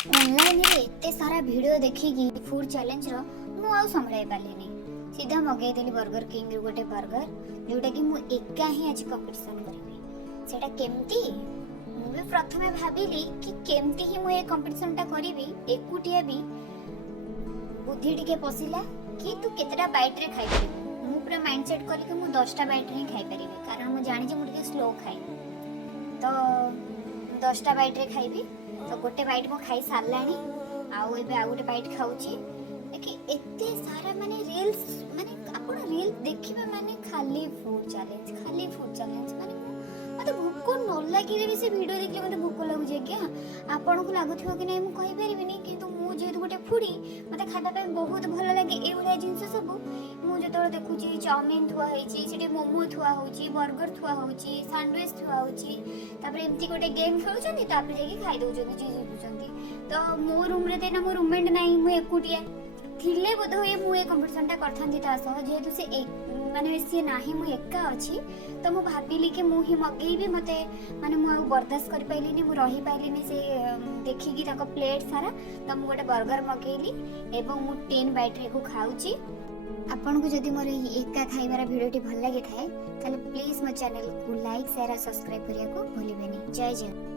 Online रे एते सारा वीडियो देखिकी फूड चैलेंज रो मु आउ संभाळै पालिनी। सीधा मगै देली बर्गर किंग रो गोटे बर्गर जोटा कि मु एका ही आज कंपटीशन करबी। सेटा केमती मु भी प्रथमे भाबिली कि केमती ही मु ए कंपटीशन टा करबी। एकुटिया भी बुद्धि टिके पसिला कि तू केतेटा बाइट रे खाइ परिबी। मु पूरा माइंडसेट कली कि मु 10टा बाइट रे खाइ परिबी कारण मु जानि जे मु टिके स्लो खाइ। तो 10टा बाइट रे खाइबी। तो गोटे बाइट मो खाई सारलानी आउ एबे आ गोटे बाइट खाउची। देखि एते सारा माने रील्स माने आपण रील देखिबे माने खाली फूड चैलेंज माने मते भूख न लागिले भी से वीडियो देखले मते भूख लागु जे क्या आपण को लागुथिबो कि नै मु कहि परिबिनी किंतु मु जे गोटे फूडी मते खाबा पे बहुत भलो लागे ए उडा जिंस सब मु जतोळ देखुची चाउमीन थुआ होईची सेठी मोमो थुआ होईची बर्गर थुआ होईची सैंडविच थुआ होईची तापर एमती गोटे गेम खेलुचंती तापर जेकी खाइ दउचंती चीज दउचंती। तो मो रूम रे देना मो रूममेट नाही मु एकुटिया थिले बोध होय मु ए कंपटीशन टा करथांती ता सह जेहेतु से एक माने से नाही मु एका अछि। तो मु भाबिली कि मु ही मगेइबी मते माने मु आ बर्दाश्त कर पाइलिनी मु रही पाइलिनी से देखि कि ताको प्लेट सारा। तो मु गोटे बर्गर मगेइली एवं मु 10 बाइट रे को खाउची। आपन को जदि मोर एका खाइबार वीडियोटी भल लागि थाए ताले प्लीज मो चैनल को लाइक शेयर और सब्सक्राइब करिया को भूलिबेनी। जय जय।